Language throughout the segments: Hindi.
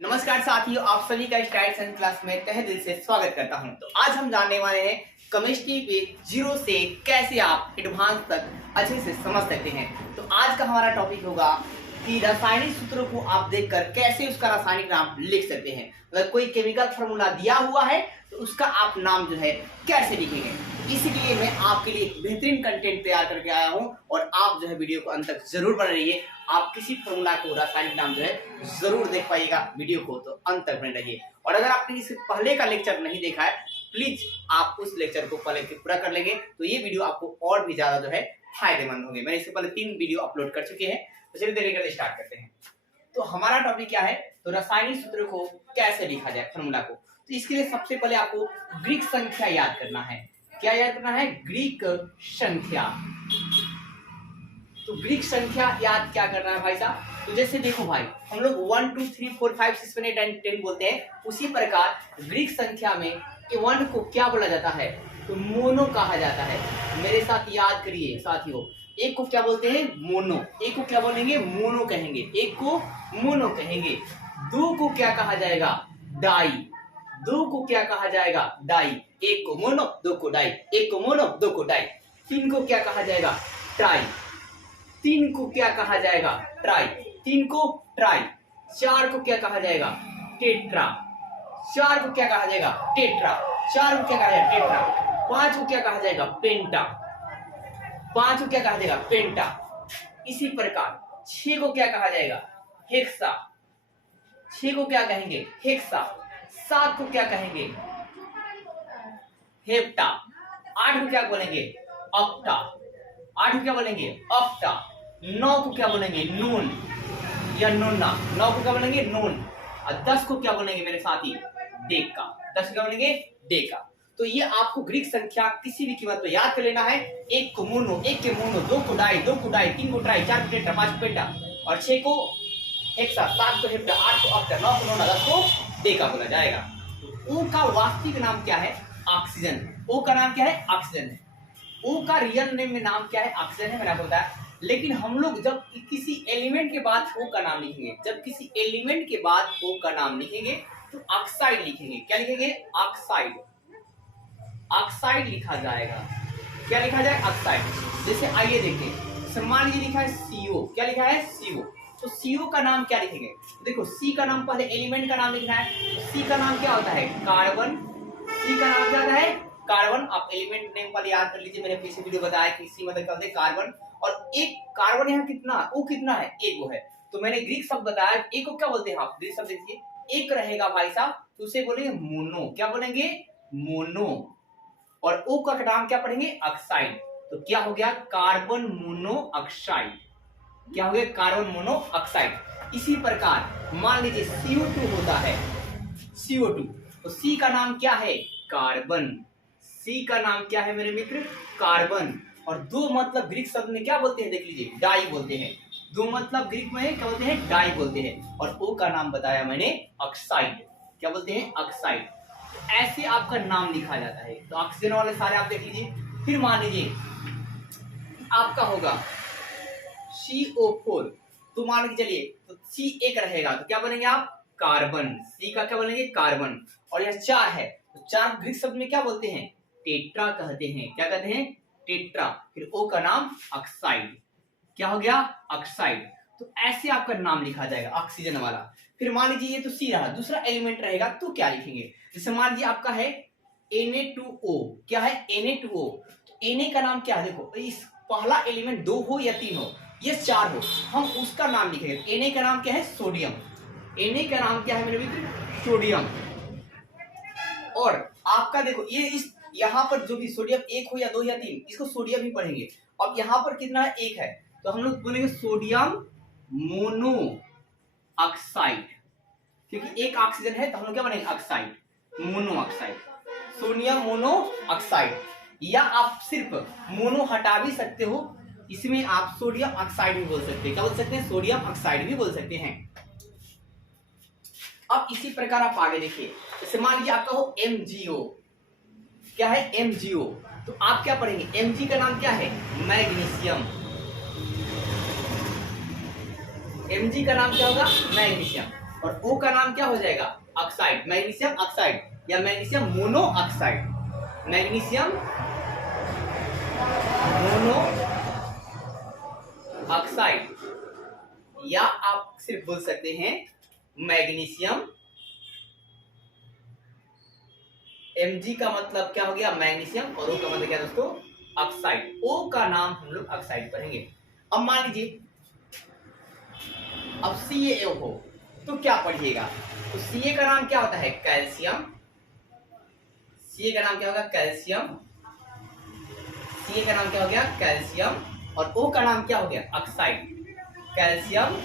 नमस्कार साथियों, आप सभी का स्टाइल साइंस क्लास में तहे दिल से स्वागत करता हूं। तो आज हम जानने वाले हैं केमिस्ट्री पे जीरो से कैसे आप एडवांस तक अच्छे से समझ सकते हैं। तो आज का हमारा टॉपिक होगा कि रासायनिक सूत्रों को आप देखकर कैसे उसका रासायनिक नाम लिख सकते हैं। अगर कोई केमिकल फार्मूला दिया हुआ है तो उसका आप नाम जो है कैसे लिखेंगे। इसीलिए मैं आपके लिए एक बेहतरीन कंटेंट तैयार करके आया हूं और आप जो है वीडियो को अंत तक जरूर बने रहिए। आप किसी फॉर्मूला को रासायनिक नाम जो है जरूर देख पाइएगा वीडियो को, तो अंत तक बने रहिए। और अगर आपने इससे पहले का लेक्चर नहीं देखा है प्लीज आप उस लेक्चर को पहले पूरा कर लेंगे तो ये वीडियो आपको और भी ज्यादा जो है फायदेमंद होंगे। मैंने इससे पहले 3 वीडियो अपलोड कर चुके हैं, तो चलिए देरी करके स्टार्ट करते हैं। तो हमारा टॉपिक क्या है, तो रासायनिक सूत्र को कैसे लिखा जाए फॉर्मूला को। तो इसके लिए सबसे पहले आपको ग्रीक संख्या याद करना है। क्या याद करना है? ग्रीक संख्या। तो ग्रीक संख्या याद क्या करना है भाई साहब? तो जैसे देखो भाई, हम लोग 1 2 3 4 5 6 7 8 10 बोलते हैं, उसी प्रकार ग्रीक संख्या में 1 को क्या बोला जाता है? तो मोनो कहा जाता है। मेरे साथ याद करिए साथियों, एक को क्या बोलते हैं? मोनो। एक को क्या बोलेंगे? मोनो कहेंगे। एक को मोनो कहेंगे। 2 को क्या कहा जाएगा? डाई। 2 को क्या कहा जाएगा? डाई। 1 को मोनो, 2 को डाई। 1 को मोनो, 2 को डाई। 3 को क्या कहा जाएगा? ट्राई। 3 को क्या कहा जाएगा? ट्राई। 3 को ट्राई। 4 को क्या कहा जाएगा? टेट्रा। 4 को क्या कहा जाएगा? टेट्रा। 4 को क्या कहा जाएगा? टेट्रा। 5 को क्या कहा जाएगा? पेंटा। 5 को क्या कहा जाएगा? पेंटा। इसी प्रकार 6 को क्या कहा जाएगा? हेक्सा। 6 को क्या कहेंगे? हेक्सा। 7 को क्या कहेंगे? हेप्टा। 8 को क्या बोलेंगे? ऑक्टा। 8 को क्या बोलेंगे? ऑक्टा। 9 को क्या बोलेंगे? नून या नोना। 9 को क्या बोलेंगे? नून। और 10 को क्या बोलेंगे मेरे साथी? डेका। 10 को क्या बोलेंगे? डेका। तो ये आपको ग्रीक संख्या किसी भी कीमत पर याद कर लेना है। 1 को मोनो, 1 के मोनो, 2 को डाई, 2 को डाई, 3 को ट्राई, 4 को टेट्रा, 5 को पेंटा और 6 को हेक्सा, 7 को हेप्टा, 8 को ऑक्टा, 9 को नोना, 10 को डेका बोला जाएगा। तो O का वास्तविक नाम क्या है? ऑक्सीजन। O का नाम क्या है? ऑक्सीजन है। O का रियल नेम में नाम क्या है? ऑक्सीजन है, मैंने आपको बताया। लेकिन हम लोग जब किसी एलिमेंट के बाद O का नाम लिखेंगे, जब किसी एलिमेंट के बाद O का नाम लिखेंगे तो ऑक्साइड लिखेंगे। क्या लिखेंगे? ऑक्साइड। ऑक्साइड लिखा जाएगा। क्या लिखा जाए? ऑक्साइड। जैसे आइए देखें, मान लीजिए लिखा है CO। क्या लिखा है? CO। तो CO का नाम क्या लिखेंगे? देखो C का नाम पहले एलिमेंट का नाम लिखना है। तो C का नाम क्या होता है? कार्बन। C का नाम क्या होता है? कार्बन। आप एलिमेंट नेम पहले याद कर लीजिए, मैंने पीछे वीडियो बताया कि C मतलब क्या होता है? कार्बन। और एक कार्बन यहाँ कितना? O कितना है? 1 वो है। तो मैंने ग्रीक शब्द बताया, एक को क्या बोलते हैं आप? ग्रीक शब्द देखिए, एक रहेगा भाई साहब तो उसे बोलेंगे मोनो। क्या बोलेंगे? मोनो। और O का नाम क्या पढ़ेंगे? ऑक्साइड। तो क्या हो गया? Carbon mono oxide. क्या हो गया? Carbon mono oxide. इसी प्रकार मान लीजिए CO2 होता है, CO2। तो C का नाम क्या है? कार्बन। C का नाम क्या है मेरे मित्र? कार्बन। और 2 मतलब ग्रीक शब्द में क्या बोलते हैं? देख लीजिए, डाई बोलते हैं। 2 मतलब ग्रीक में क्या बोलते हैं? डाई बोलते हैं। और O का नाम बताया मैंने ऑक्साइड। क्या बोलते हैं? ऑक्साइड। ऐसे आपका नाम लिखा जाता है। तो ऑक्सीजन वाले सारे आप देख लीजिए। फिर मान लीजिए आपका होगा CO4। तो मान के चलिए तो C एक रहेगा तो क्या बनेंगे आप? कार्बन। C का क्या बोलेंगे? कार्बन। और यह 4 है तो 4 ग्रीक शब्द में क्या बोलते हैं? टेट्रा कहते हैं। क्या कहते हैं? टेट्रा। फिर O का नाम ऑक्साइड। क्या हो गया? ऑक्साइड। तो ऐसे आपका नाम लिखा जाएगा ऑक्सीजन वाला। फिर मान लीजिए ये तो C रहा, दूसरा एलिमेंट रहेगा तो क्या लिखेंगे? जैसे मान लीजिए आपका है Na2O। क्या है? Na2O। तो Na का नाम क्या है? देखो, इस पहला एलिमेंट 2 हो या 3 हो, ये 4 हो, हम उसका नाम लिखेंगे। Na का नाम क्या है? सोडियम। Na का नाम क्या है मेरे मित्र? सोडियम। और आपका देखो ये इस यहाँ पर जो भी सोडियम 1 हो या 2 या 3, इसको सोडियम ही पढ़ेंगे। अब यहाँ पर कितना है? 1 है तो हम लोग बोलेंगे सोडियम मोनो ऑक्साइड, क्योंकि एक ऑक्सीजन है तो हम लोग क्या बनेंगे? Oxide, mono oxide, sodium mono oxide. या आप सिर्फ मोनो हटा भी सकते हो, इसमें आप सोडियम ऑक्साइड भी बोल सकते हैं। क्या बोल सकते हैं? सोडियम ऑक्साइड भी बोल सकते हैं। अब इसी प्रकार आप आगे देखिए, जैसे मान लीजिए आपका हो MgO। क्या है? MgO। तो आप क्या पढ़ेंगे? Mg का नाम क्या है? मैग्नीशियम। Mg का नाम क्या होगा? मैग्नीशियम। और O का नाम क्या हो जाएगा, ऑक्साइड, मैग्नीशियम ऑक्साइड या magnesium mono oxide, magnesium mono oxide, या आप सिर्फ बोल सकते हैं मैग्नीशियम, Mg का मतलब क्या हो गया मैग्नीशियम, और O का मतलब क्या दोस्तों, ऑक्साइड। O का नाम हम लोग ऑक्साइड पढ़ेंगे। अब मान लीजिए अब CaO हो तो क्या पढ़िएगा, तो Ca का नाम क्या होता है, कैल्शियम, Ca का नाम क्या होगा, कैल्शियम, Ca का नाम क्या हो गया, कैल्शियम, और O का नाम क्या हो गया, ऑक्साइड, कैल्शियम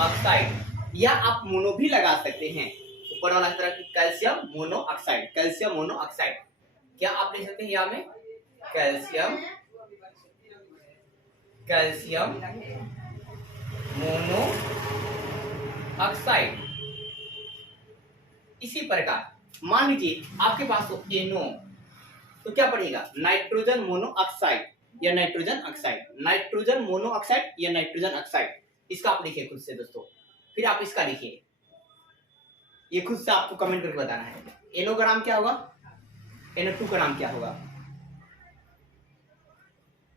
ऑक्साइड, या आप मोनो भी लगा सकते हैं, ऊपर वाला तरह की calcium mono oxide, calcium mono oxide, क्या आप लिख सकते हैं यहाँ में कैल्शियम, कैल्शियम मोनो ऑक्साइड। इसी प्रकार मान लीजिए आपके पास हो NO, तो क्या पड़ेगा, नाइट्रोजन मोनो ऑक्साइड या nitrogen oxide, nitrogen mono oxide या नाइट्रोजन ऑक्साइड, इसका आप लिखिए खुद से दोस्तों। फिर आप इसका लिखिए, ये खुद से आपको कमेंट करके बताना है। NO का नाम क्या होगा, NO2 का नाम क्या होगा,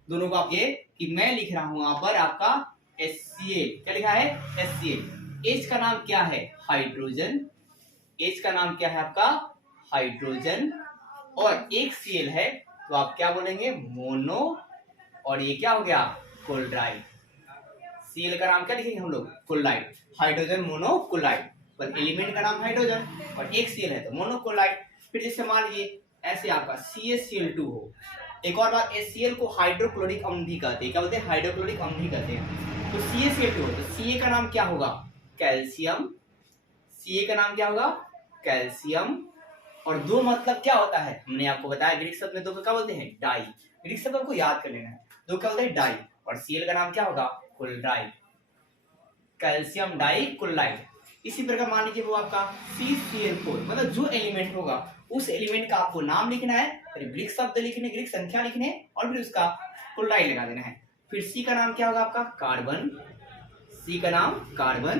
दोनों को आप ये कि मैं लिख रहा हूं यहां पर आपका HCl, क्या लिखा है HCl, H का नाम क्या है हाइड्रोजन, H का नाम क्या है आपका हाइड्रोजन, और एक Cl है तो आप क्या बोलेंगे मोनो, और ये क्या हो गया क्लोराइड, Cl का नाम क्या लिखेंगे हम लोग क्लोराइड, हाइड्रोजन मोनो क्लोराइड, पर एलिमेंट का नाम हाइड्रोजन और एक Cl है तो मोनो क्लोराइड। फिर जैसे मान लीजिए ऐसे आपका CaCl2 हो, एक और बात HCl को हाइड्रोक्लोरिक अम्ल भी कहते हैं, क्या बोलते हैं हाइड्रोक्लोरिक अम्ल भी कहते हैं, तो CaCl2 हो तो Ca का नाम क्या होगा कैल्शियम, Ca का नाम क्या होगा कैल्शियम, और दो मतलब क्या होता है हमने आपको बताया ग्रीक शब्द में दो को क्या बोलते हैं डाई, ग्रीक शब्द आपको याद कर लेना है, दो क्या बोलते हैं डाई, और Cl का नाम क्या होगा क्लोराइड, कैल्शियम डाई क्लोराइड। इसी प्रकार मान लीजिए वो आपका CCl4, मतलब जो एलिमेंट होगा उस एलिमेंट का आपको नाम लिखना है, फिर ग्रीक शब्द लिखने, ग्रीक संख्या लिखने, और फिर उसका क्लोराइड लगा देना है। फिर C का नाम क्या होगा आपका कार्बन, C का नाम कार्बन,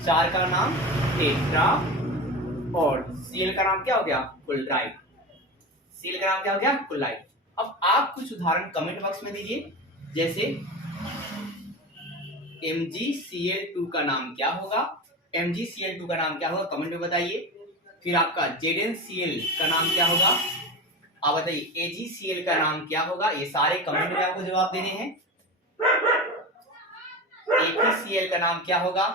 4 का नाम टेट्रा, और Cl का नाम क्या हो गया क्लोराइड, Cl का नाम क्या हो गया क्लोराइड। अब आप कुछ उदाहरण कमेंट बॉक्स में दीजिए, जैसे MgCl2 का नाम क्या होगा, MgCl2 का नाम क्या होगा कमेंट में बताइए। फिर आपका ZnCl का नाम क्या होगा आप बताइए, AgCl का नाम क्या होगा, ये सारे कमेंट में आपको जवाब देने हैं। AgCl का नाम क्या होगा,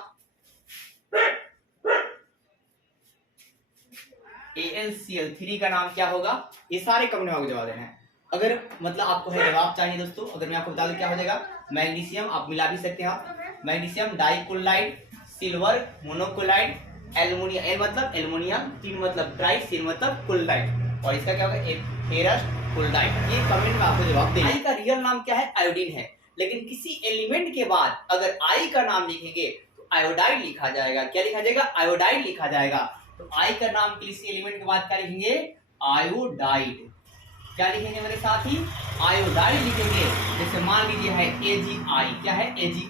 AlCl3 का नाम क्या होगा, ये सारे कमेंट में आपको जवाब देना है। अगर मतलब आपको है जवाब चाहिए दोस्तों, अगर मैं आपको बता दूं क्या हो जाएगा, मैग्नीशियम आप मिला भी सकते हैं, आप magnesium dichloride, silver monochloride, aluminium, L मतलब एल्युमिनियम, तीन मतलब ट्राई, सिल मतलब क्लोराइड, और इसका क्या होगा फेरस क्लोराइड। ये कमेंट में आपको जवाब देना है। आई का रियल नाम क्या है आयोडीन है, लेकिन किसी एलिमेंट के बाद अगर आई का नाम लिखेंगे तो आयोडाइड लिखा जाएगा, क्या लिखा जाएगा आयोडाइड लिखा जाएगा। तो आई का नाम किसी एलिमेंट के बाद क्या लिखेंगे आयोडाइड, क्या लिखेंगे मेरे साथी आयोडाइड लिखेंगे। जैसे मान लीजिए है AgI, क्या है AgI,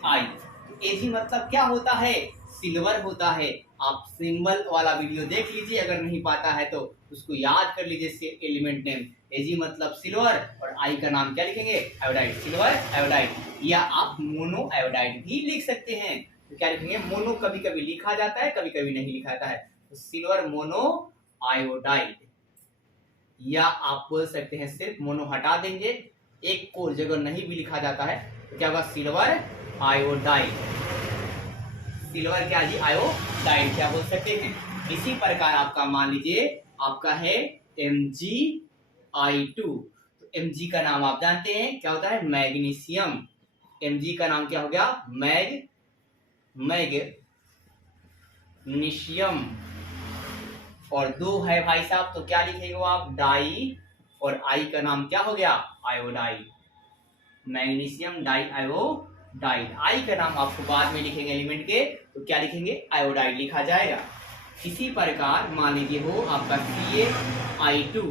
Ag मतलब क्या होता है सिल्वर होता है। आप सिंबल वाला वीडियो देख लीजिए, अगर नहीं पाता है तो उसको याद कर लीजिए एलिमेंट नेम, Ag मतलब सिल्वर, और I का नाम क्या लिखेंगे आयोडाइड, सिल्वर आयोडाइड, या आप मोनो आयोडाइड भी लिख सकते हैं। तो क्या लिखेंगे मोनो कभी कभी लिखा जाता है, कभी कभी नहीं लिखा जाता है, तो सिल्वर मोनो आयोडाइड, या आप बोल सकते हैं सिर्फ मोनो हटा देंगे, एक को जगह नहीं भी लिखा जाता है तो क्या होगा सिल्वर आयोडाइड, सिल्वर क्या जी आयोडाइड क्या बोल सकते हैं। इसी प्रकार आपका मान लीजिए आपका है MgI2, तो Mg का नाम आप जानते हैं क्या होता है मैग्नीशियम, Mg का नाम क्या हो गया मैग्नीशियम, और दो है भाई साहब तो क्या लिखेंगे आप डाई, और आई का नाम क्या हो गया आयोडाइड, मैग्नीशियम डाई आयोडाइड। आई का नाम आपको बाद में लिखेंगे एलिमेंट के तो क्या लिखेंगे आयोडाइड लिखा जाएगा। इसी प्रकार मान लीजिए हो आपका CaI2,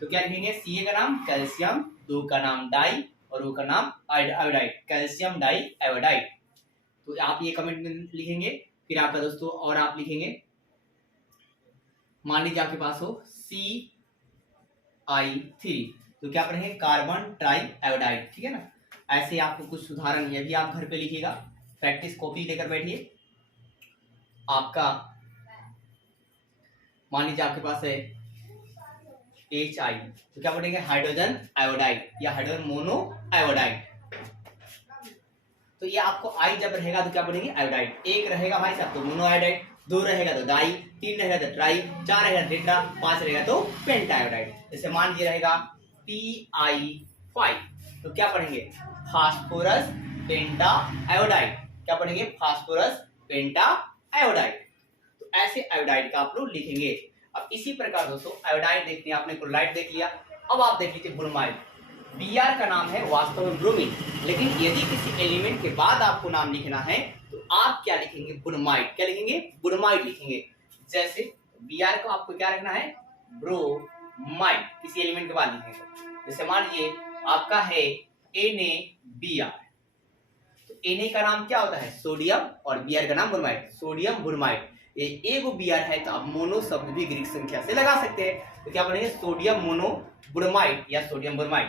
तो क्या लिखेंगे Ca का नाम कैल्शियम, 2 का नाम डाई, और O का नाम आयोडाइड, कैल्शियम डाई आयोडाइड। तो आप ये कमेंट में लिखेंगे। फिर आपका दोस्तों और आप लिखेंगे, मान लीजिए आपके पास हो CI3, तो क्या पढ़ेंगे कार्बन ट्राई आयोडाइड, ठीक है ना। ऐसे आपको कुछ उदाहरण ये भी आप घर पे लिखिएगा, प्रैक्टिस कॉपी लेकर बैठिए। आपका मान लीजिए आपके पास है HI, तो क्या पढ़ेंगे हाइड्रोजन आयोडाइड या हाइड्रोजन मोनो आयोडाइड। तो ये आपको आई जब रहेगा तो क्या पढ़ेंगे आयोडाइड। एक रहेगा भाई साहब तो मोनो आयोडाइड, 2 रहेगा तो डाई, 3 रहेगा तो ट्राई, 4 रहेगा तो टेट्रा, 5 रहेगा तो पेंटा आयोडाइड। जैसे मान लीजिए रहेगा PI5, तो क्या पढ़ेंगे फास्फोरस पेंटा आयोडाइड। क्या पढ़ेंगे फास्फोरस पेंटा आयोडाइड। तो ऐसे आयोडाइड का आप लोग लिखेंगे। अब इसी प्रकार दोस्तों आयोडाइड देख लिया आपने, क्लोराइड देख लिया। अब आप देख लीजिए ब्रोमाइड। Br का नाम है वास्तव में ब्रोमीन, लेकिन यदि किसी एलिमेंट के बाद आपको नाम लिखना है तो आप क्या लिखेंगे ब्रोमाइड। क्या लिखेंगे ब्रोमाइड लिखेंगे। जैसे Br को आपको क्या रखना है ब्रोमाइड, किसी एलिमेंट के बाद लिखेंगे। जैसे मान लीजिए आपका है NaBr, तो Na का नाम क्या होता है सोडियम और Br का नाम ब्रोमाइड, सोडियम ब्रोमाइड। ये एगो Br है तो आप मोनो शब्द भी ग्रीक संख्या से लगा सकते हैं। तो क्या बनेंगे सोडियम मोनो ब्रोमाइड या सोडियम ब्रोमाइड।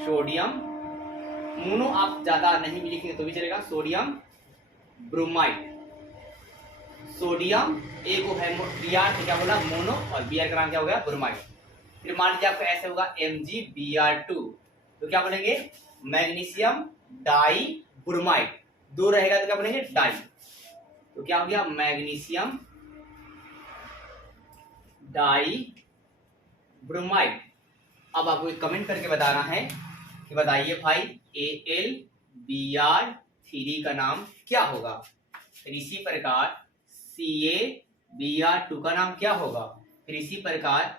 सोडियम मोनो आप ज्यादा नहीं भी लिखेंगे तो भी चलेगा, सोडियम ब्रोमाइड। सोडियम एगो है Br, तो क्या बोला मोनो, और Br का नाम क्या हो गया ब्रोमाइड। फिर मान लीजिए आपका ऐसे होगा MgBr2, तो क्या बनेंगे मैग्नीशियम डाई ब्रोमाइड। 2 रहेगा तो क्या बनेंगे डाई, तो क्या हो गया मैग्नीशियम डाई ब्रोमाइड। अब आपको एक कमेंट करके बताना है कि बताइए भाई AlBr3 का नाम क्या होगा। फिर इसी प्रकार CaBr2 का नाम क्या होगा। फिर इसी प्रकार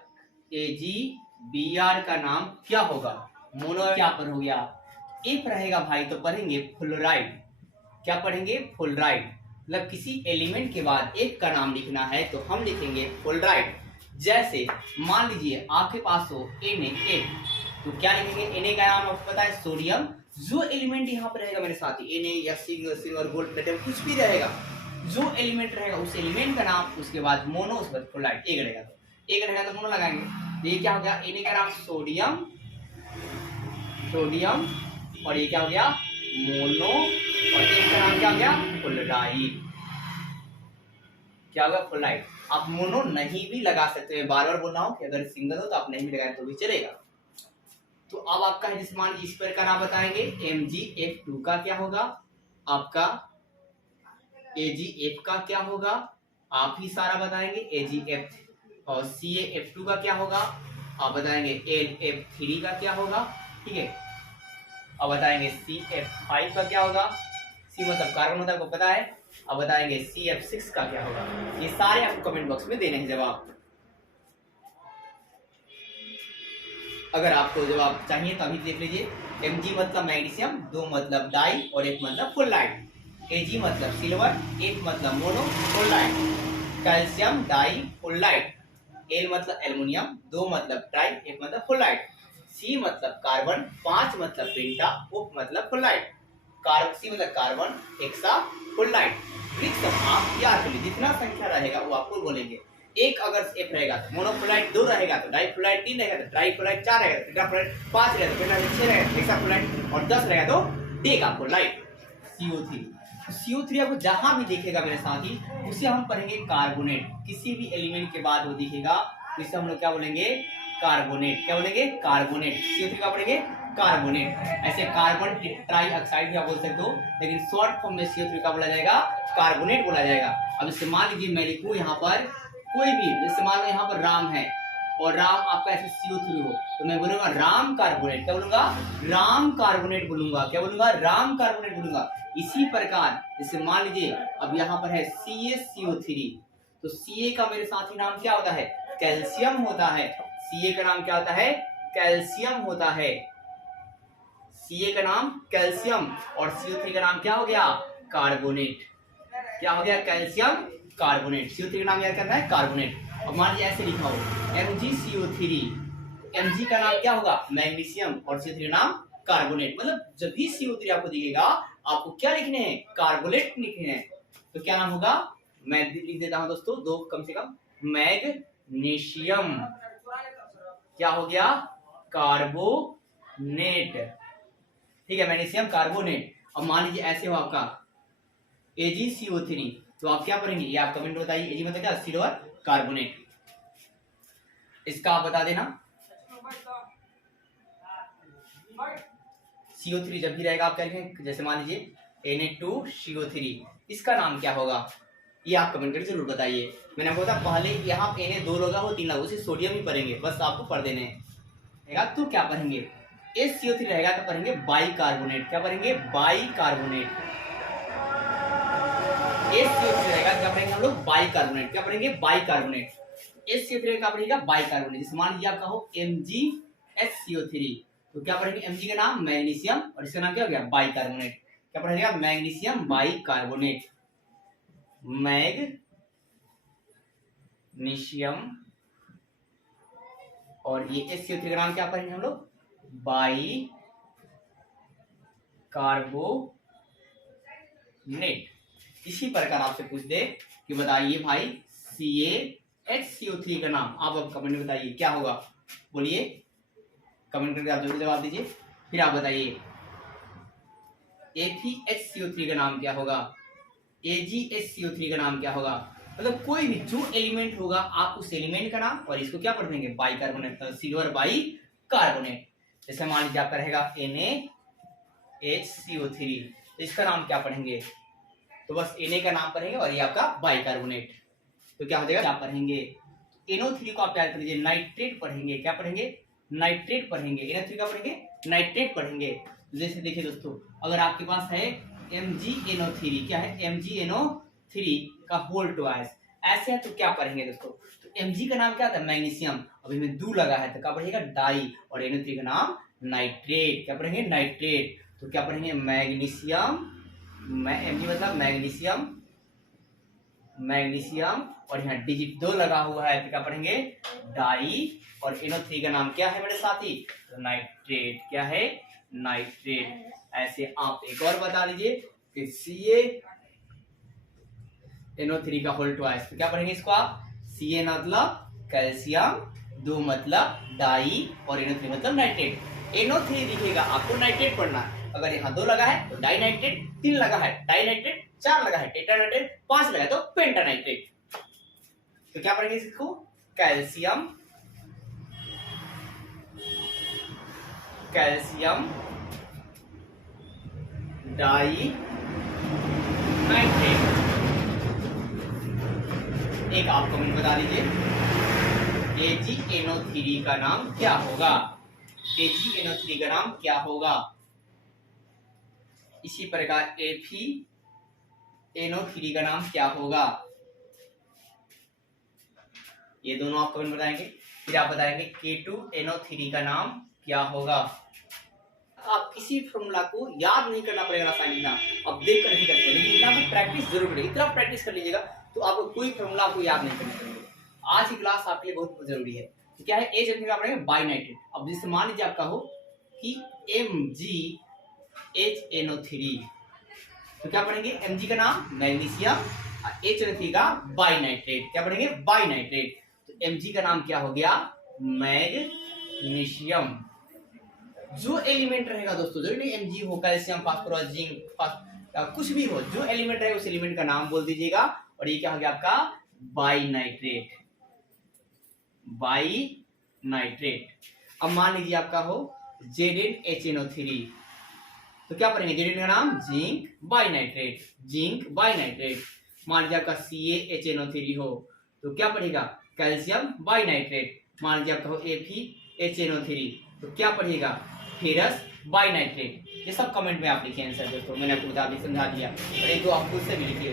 AgBr का नाम क्या होगा। मोनो क्या पर हो गया, इफ रहेगा भाई तो पढ़ेंगे फ्लोराइड। क्या पढ़ेंगे फ्लोराइड, मतलब किसी एलिमेंट के बाद एक का नाम लिखना है तो हम लिखेंगे फ्लोराइड। जैसे मान लीजिए आपके पास हो Na, तो क्या लिखेंगे Na का नाम आपको पता है सोडियम। जो एलिमेंट यहाँ पर रहेगा मेरे साथी Na या सिल्वर गोल्ड प्लेटिनम कुछ भी रहेगा, जो एलिमेंट रहेगा उस एलिमेंट का नाम, उसके बाद मोनो, उसके बाद फ्लोराइड। एक रहेगा तो मोनो लगाएंगे। तो ये क्या हो गया Na का नाम सोडियम, सोडियम, और ये क्या हो गया मोनो, और एक का नाम क्या हो गया फ्लोराइड। क्या होगा फ्लोराइड। आप मोनो नहीं भी लगा सकते हैं, बार बार बोल रहा हूं कि अगर सिंगल हो तो आप नहीं भी लगाए तो भी चलेगा। तो अब आपका है जिस मान इस पर का नाम बताएंगे MgF2 का क्या होगा, आपका AgF का क्या होगा, आप ही सारा बताएंगे AgF, और CaF2 का क्या होगा आप बताएंगे LF3 का क्या होगा, ठीक है। अब बताएंगे CF5 का क्या होगा, C मतलब कार्बन होता है आपको पता है। अब बताएंगे CF6 का क्या होगा। ये सारे आपको कमेंट बॉक्स में देने हैं जवाब। अगर आपको जवाब चाहिए तो अभी देख लीजिए। Mg मतलब मैग्नीशियम, 2 मतलब डाई और 1 मतलब फ्लोराइड। Ag मतलब सिल्वर, 1 मतलब mono fluoride, calcium di fluoride. L मतलब एल्युमिनियम, 2 मतलब ट्राई, 1 मतलब फ्लोराइड। C मतलब कार्बन, 5 मतलब पेंटा, O मतलब फ्लोराइड। C मतलब कार्बन, हेक्सा फ्लोराइड। आप याद कर लीजिए, जितना संख्या रहेगा वो आपको बोलेंगे। एक अगर F रहेगा तो मोनोफ्लोराइड, 2 रहेगा तो डाइफ्लोराइड, 3 रहेगा तो ट्राइफ्लोराइड, 4 रहेगा तो टेट्राफ्लोराइड, 5 रहेगा तो पेंटाफ्लोराइड, 6 रहेगा तो हेक्साफ्लोराइड, और 10 रहेगा तो डेकाफ्लोराइड। CO3, CO3 आपको जहां भी दिखेगा मेरे साथी उसे हम पढ़ेंगे कार्बोनेट। किसी भी एलिमेंट के बाद वो दिखेगा तो इसे हम लोग क्या बोलेंगे कार्बोनेट। क्या बोलेंगे कार्बोनेट। CO3 का पढ़ेंगे कार्बोनेट। ऐसे कार्बन ट्राई ऑक्साइड भी आप बोल सकते हो, लेकिन शॉर्ट फॉर्म में CO3 का बोला जाएगा कार्बोनेट बोला जाएगा। अब इससे मान लीजिए मैं लिखूं यहाँ पर कोई भी, जैसे मान लो यहाँ पर राम है और राम आपका ऐसे CO3 हो तो मैं बोलूंगा राम कार्बोनेट। क्या बोलूंगा राम कार्बोनेट बोलूंगा। क्या बोलूंगा राम कार्बोनेट बोलूंगा। इसी प्रकार जैसे मान लीजिए अब यहाँ पर है CaCO3, तो Ca का मेरे साथी नाम क्या होता है कैल्शियम होता है। Ca का नाम क्या होता है कैल्शियम होता है। Ca का नाम कैल्शियम और CO3 का नाम क्या हो गया कार्बोनेट। क्या हो गया कैल्शियम कार्बोनेट। CO3 का नाम याद करना है कार्बोनेट। अब मान लीजिए ऐसे लिखा हो MgCO3, Mg का नाम क्या होगा मैग्नीशियम और CO3 का नाम कार्बोनेट। मतलब जब भी CO3 आपको दिखेगा आपको क्या लिखने हैं, कार्बोनेट लिखने हैं। तो क्या नाम होगा, मैं लिख देता हूं दोस्तों दो कम से कम, मैग्नीशियम। क्या हो गया, कार्बोनेट। ठीक है, मैग्नीशियम कार्बोनेट। अब मान लीजिए ऐसे हो आपका AgCO3, तो आप क्या पढ़ेंगे, ये आप कमेंट में बताइए। Ag मतलब क्या, सिल्वर कार्बोनेट। इसका आप बता देना। CO3 जब भी रहेगा आप क्या लिखेंगे, जैसे मान लीजिए Na2CO3, इसका नाम क्या होगा, ये आप कमेंट करके जरूर बताइए। मैंने आपको बताया पहले यहाँ Na 2 लगा हो 3 लगा, उसे सोडियम ही पढ़ेंगे, बस आपको पढ़ देने हैं। तो क्या पढ़ेंगे, HCO3 रहेगा तो पढ़ेंगे बाइकार्बोनेट। क्या पढ़ेंगे, बाइकार्बोनेट। HCO3 रहेगा क्या पढ़ेंगे हम लोग, बाइकार्बोनेट। क्या पढ़ेंगे, बाइकार्बोनेट। HCO3 क्या पढ़ेगा, बाइकार्बोनेट। जैसे मान लीजिए आपका हो MgHCO3, तो क्या पढ़ेंगे, Mg का नाम मैग्नीशियम और इसका नाम क्या हो गया, बाइकार्बोनेट। क्या पढ़ेगा, मैग्नीशियम बाइकार्बोनेट, मैग्नीशियम। और ये HCO3 का नाम क्या पढ़ेंगे हम लोग, बाइकार्बोनेट। इसी प्रकार आपसे पूछ दे कि बताइए भाई CaHCO3 का नाम, आप अब कमेंट में बताइए क्या होगा, बोलिए कमेंट करके आप जरूर जवाब दीजिए। फिर आप बताइए AgHCO3 का नाम क्या होगा, AgHCO3 का नाम क्या होगा। मतलब कोई भी जो एलिमेंट होगा आप उस एलिमेंट का नाम और इसको क्या पढ़ देंगे, बाइकार्बोनेट, सिल्वर बाइकार्बोनेट। जैसे मान लीजिए आपका रहेगा NaHCO3, तो इसका नाम क्या पढ़ेंगे, तो बस Na का नाम पढ़ेंगे और ये आपका बाइकार्बोनेट। तो क्या हो जाएगा, क्या पढ़ेंगे, NO3 को आप क्या कर लीजिए, नाइट्रेट पढ़ेंगे। क्या पढ़ेंगे, नाइट्रेट पढ़ेंगे। NO3 क्या पढ़ेंगे, नाइट्रेट पढ़ेंगे। जैसे देखिए दोस्तों, अगर आपके पास है MgNO3, क्या है, MgNO3 का होल ट्वाइस, ऐसे है तो क्या पढ़ेंगे दोस्तों, तो Mg का नाम क्या था, मैग्नीशियम, अभी में दू लगा है तो क्या पढ़ेगा, डाई, और NO3 का नाम नाइट्रेट। क्या पढ़ेंगे, नाइट्रेट। तो क्या पढ़ेंगे, मैग्नीशियम, Mg मतलब मैग्नीशियम, मैग्नीशियम, और यहाँ डिजिट 2 लगा हुआ है तो क्या पढ़ेंगे, डाई, और NO3 का नाम क्या है मेरे साथी, तो नाइट्रेट। क्या है, नाइट्रेट। ऐसे आप एक और बता दीजिए कि CaNO3 का होल ट्वाइस, तो क्या पढ़ेंगे इसको आप, Ca मतलब कैल्शियम, 2 मतलब डाई, और NO3 मतलब नाइट्रेट। NO3 दिखेगा आपको नाइट्रेट पढ़ना है, अगर यहाँ 2 लगा है तो डाई नाइट्रेट, 3 लगा है डाई नाइट्रेट, 4 लगा है टेट्रा नाइट्रेट, 5 लगा है तो पेंटा नाइट्रेट। तो क्या पढ़ेंगे इसको, कैल्शियम, कैल्शियम डाई नाइट्रेट। एक आप कमेंट बता दीजिए AgNO3 का नाम क्या होगा, AgNO3 का नाम क्या होगा। इसी प्रकार FeNO3 का नाम क्या होगा, ये दोनों आप कमेंट बताएंगे। फिर आप बताएंगे K2NO3 का नाम क्या होगा। आप किसी फॉर्मूला को याद नहीं करना पड़ेगा आसानी ना, आप देख कर नहीं करते, लेकिन इतना आपको प्रैक्टिस जरूर करेगी। इतना प्रैक्टिस कर लीजिएगा तो आपको कोई फॉर्मूला को याद नहीं करना पड़ेगा। आज की क्लास आपके लिए बहुत जरूरी है। तो क्या है, एज का पढ़ेंगे बाइनाइट्रेट। अब जैसे मान लीजिए आपका हो कि MgHNO3, तो क्या पढ़ेंगे, Mg का नाम मैग्नीशियम, HNO3 का बाइनाइट्रेट। क्या पढ़ेंगे, बाइनाइट्रेट। तो Mg का नाम क्या हो गया, मैग्नीशियम। जो एलिमेंट रहेगा दोस्तों, जो नहीं Mg हो, कैल्शियम, फास्फोरस, जिंक, कुछ भी हो, जो एलिमेंट रहेगा उस एलिमेंट का नाम बोल दीजिएगा। और ये क्या हो गया आपका, बाइनाइट्रेट, बाइनाइट्रेट। अब मान लीजिए आपका हो ZnHNO3, तो क्या पढ़ेंगे, Zn का नाम जिंक बाइनाइट्रेट, जिंक बाइनाइट्रेट। मान लीजिए आपका CaHNO3 हो तो क्या पढ़ेगा, कैल्शियम बाइनाइट्रेट। मान लीजिए आपका हो FeHNO3, तो क्या पढ़ेगा, फेरस बाइनाइट्रेट। ये सब कमेंट में आप लिखिए आंसर दोस्तों, मैंने आपको बता दिया, समझा दिया। और एक दो आप खुद से भी लिखिए,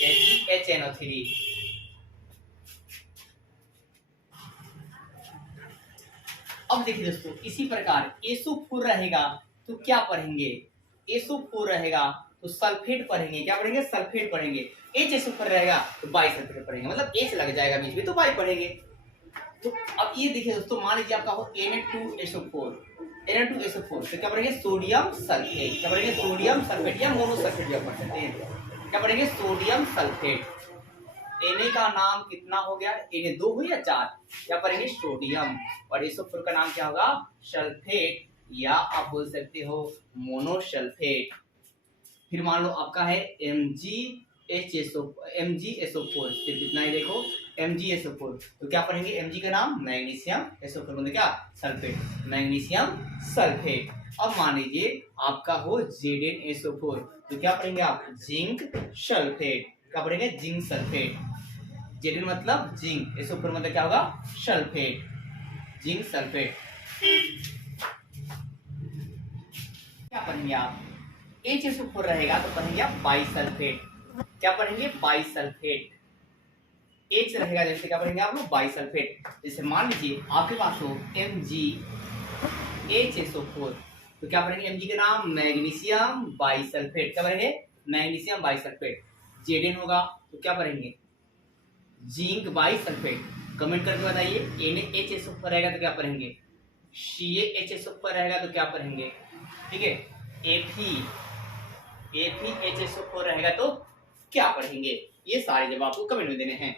FeHNO3। अब देखिए दोस्तों, इसी प्रकार SO4 रहेगा तो क्या पढ़ेंगे, SO4 रहेगा तो सल्फेट पढ़ेंगे। क्या पढ़ेंगे, सल्फेट पढ़ेंगे। HSO4 रहेगा तो बाई सल्फेट पढ़ेंगे, मतलब H लग जाएगा बीच में तो बाई पढ़ेंगे। तो अब ये देखिए दोस्तों, मान लीजिए आपका हो Na2SO4, Na2SO4, तो क्या पढ़ेंगे सोडियम सल्फेट। क्या पढ़ेंगे सोडियम सल्फेट या मोनोसल्फेट भी आप पढ़ सकते हैं। क्या पढ़ेंगे सोडियम सल्फेट। Na का नाम कितना हो गया, Na 2 हो या 4, क्या पढ़ेंगे सोडियम, और SO4 का नाम क्या होगा सल्फेट, या आप बोल सकते हो मोनोसल्फेट। फिर मान लो आपका है MgSO4, सिर्फ इतना ही देखो MgSO4, तो क्या पढ़ेंगे Mg का नाम मैग्नीशियम, SO4 मतलब क्या सल्फेट, मैग्नीशियम सल्फेट। अब मान लीजिए आपका हो ZnSO4, तो क्या पढ़ेंगे आप जिंक सल्फेट। क्या पढ़ेंगे जिंक सल्फेट। Zn मतलब जिंक, SO4 मतलब क्या होगा सल्फेट, जिंक सल्फेट। क्या पढ़ेंगे आप HSO4 रहेगा तो पढ़ेंगे आप बाइसल्फेट। क्या पढ़ेंगे बाइसल्फेट। H रहेगा जैसे क्या पढ़ेंगे आप लोग बाइसल्फेट। जैसे मान लीजिए आपके पास हो MgHSO4, तो क्या पढ़ेंगे Mg के नाम मैग्नीशियम बाइसल्फेट। क्या पढ़ेंगे मैग्नीशियम बाइसल्फेट। Zn होगा तो क्या पढ़ेंगे जिंक बाइसल्फेट। कमेंट करके बताइए। NaHSO4 रहेगा तो क्या पढ़ेंगे CaHSO4 रहेगा तो क्या पढ़ेंगे, ठीक है FeHSO4 रहेगा तो क्या पढ़ेंगे। ये सारे जवाब आपको कमेंट में देने हैं।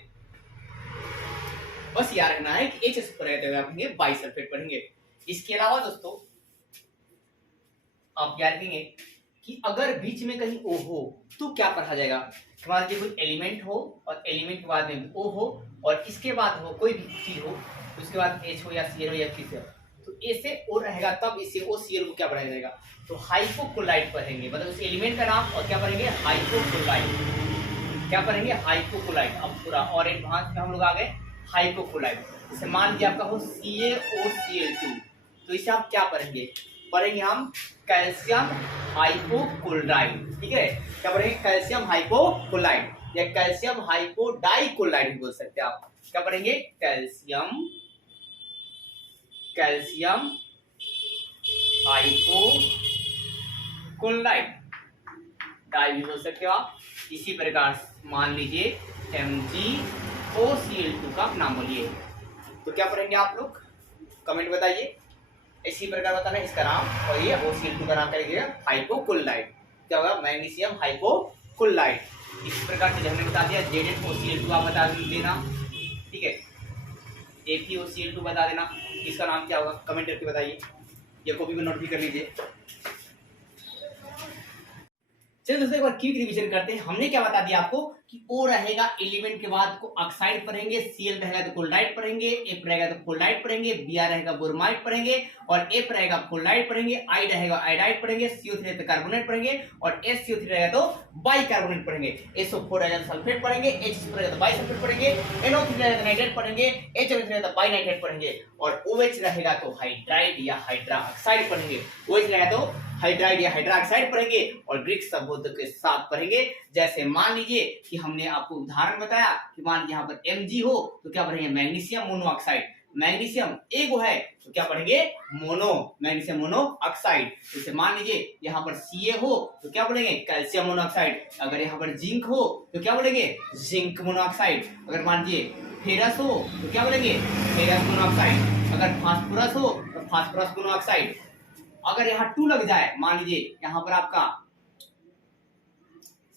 बस याद रखना है कि HSO4 रहेगा तो क्या पढ़ेंगे बाइसल्फेट पढ़ेंगे। इसके अलावा दोस्तों आप याद रखेंगे कि अगर बीच में कहीं O हो तो क्या पढ़ा जाएगा। मान लीजिए कोई एलिमेंट हो और एलिमेंट के बाद में O हो और इसके बाद हो कोई भी चीज हो, उसके बाद H हो या Cl हो या किसी हो, तो A से O रहेगा तब इसे OCl को क्या पढ़ा जाएगा, तो हाइपोक्लोराइड पढ़ेंगे। मतलब उस एलिमेंट का नाम और क्या पढ़ेंगे हाइपोक्लोराइड। क्या पढ़ेंगे हाइपोक्लोराइड। अब पूरा और एडवांस में हम लोग आ गए हाइपोक्लोराइड। जैसे मान लीजिए आपका हो CaOCl2, तो इसे आप क्या पढ़ेंगे हम कैल्शियम हाइपोक्लोराइड। ठीक है, क्या पढ़ेंगे कैल्शियम हाइपोक्लोराइड या कैल्शियम हाइपोडाइक्लोराइड बोल सकते हैं आप। क्या पढ़ेंगे कैल्शियम हाइपोक्लोराइड, डाई भी बोल सकते हो आप। इसी प्रकार मान लीजिए MgOCl2 का नाम बोलिए, तो क्या पढ़ेंगे आप लोग कमेंट बताइए। इसी प्रकार बताना इसका नाम, और ये OCl2 का नाम करेंगे हाइपोक्लोराइड। क्या होगा मैग्नीशियम हाइपोक्लोराइड। इस प्रकार से हमने बता दिया। ZnOCl2 आप बता देना, ठीक है FeOCl2 बता देना। इसका नाम क्या होगा कमेंट करके बताइए, ये कॉपी में नोट भी कर लीजिए। चलिए दोस्तों एक बार क्विक रिवीजन करते हैं। हमने क्या बता दिया आपको कि O रहेगा एलिमेंट के बाद को ऑक्साइड पढ़ेंगे, Cl रहेगा तो क्लोराइड पढ़ेंगे, F रहेगा तो क्लोराइड पढ़ेंगे, Br रहेगा ब्रोमाइड पढ़ेंगे, और F रहेगा क्लोराइड पढ़ेंगे, I रहेगा आयोडाइड पढ़ेंगे, CO3 रहेगा तो कार्बोनेट पढ़ेंगे, और SCO3 रहेगा तो बाइकार्बोनेट पढ़ेंगे, SO4 रहेगा तो सल्फेट पढ़ेंगे, H रहेगा तो बाइसल्फेट पढ़ेंगे, NO3 रहेगा तो नाइट्रेट पढ़ेंगे, HNO3 रहेगा तो बाइनाइट्रेट पढ़ेंगे, और OH रहेगा तो हाइड्राइड या हाइड्रा ऑक्साइड पढ़ेंगे। OH रहेगा तो हाइड्राइड या हाइड्रा ऑक्साइड पढ़ेंगे और ग्रीक शब्दों के साथ पढ़ेंगे। जैसे मान लीजिए कि हमने आपको उदाहरण बताया कि मान लीजिए यहाँ पर Mg हो तो क्या पढ़ेंगे मैग्नीशियम मोनोऑक्साइड। मैग्नीशियम एक है तो क्या पढ़ेंगे मैग्नीशियम मोनोऑक्साइड। जैसे मान लीजिए यहाँ पर Ca हो तो क्या पढ़ेंगे कैल्शियम मोनोऑक्साइड। अगर यहाँ पर जिंक हो तो क्या पढ़ेंगे जिंक मोनोऑक्साइड। अगर मान लीजिए फेरस हो तो क्या बोलेंगे फेरस मोनोऑक्साइड। अगर फास्फोरस हो तो फास्फोरस मोनोऑक्साइड। अगर यहाँ 2 लग जाए, मान लीजिए यहाँ पर आपका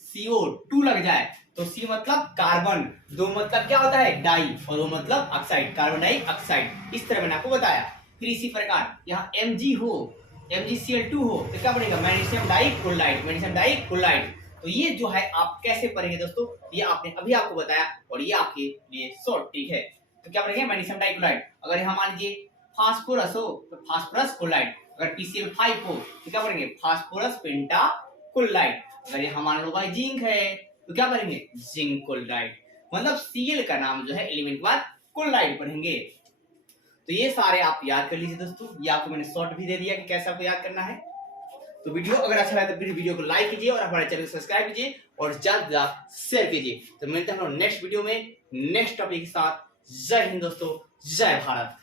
CO2 लग जाए तो C मतलब कार्बन, 2 मतलब क्या होता है डाई, और वो मतलब ऑक्साइड, कार्बन डाइऑक्साइड। इस तरह मैंने आपको बताया। फिर इसी प्रकार यहाँ Mg हो, MgCl2 हो तो क्या पड़ेगा मैग्नीशियम डाइक्लोराइड, मैग्नीशियम डाइक्लोराइड। तो ये जो है आप कैसे पढ़ेंगे दोस्तों, ये आपने अभी आपको बताया और ये आपके लिए शॉर्ट ट्रिक है। तो क्या पढ़ेंगे मैग्नीशियम डाइक्लोराइड। अगर यहाँ मान लीजिए फास्फोरस हो तो फास्फोरस क्लोराइड। अगर PCl5 हो तो क्या पढ़ेंगे फास्फोरस पेंटाक्लोराइड। अगर यहाँ मान लो भाई जिंक है तो क्या पढ़ेंगे जिंक क्लोराइड। मतलब Cl का नाम जो है एलिमेंट के बाद क्लोराइड पढ़ेंगे। तो ये सारे आप याद कर लीजिए दोस्तों। ये आपको मैंने शॉर्ट भी दे दिया कि कैसे आपको याद करना है। तो वीडियो अगर अच्छा लगे तो फिर वीडियो को लाइक कीजिए और हमारे चैनल को सब्सक्राइब कीजिए और ज्यादा से ज्यादा शेयर कीजिए। तो मिलते हैं हम नेक्स्ट वीडियो में नेक्स्ट टॉपिक के साथ। जय हिंद दोस्तों, जय भारत।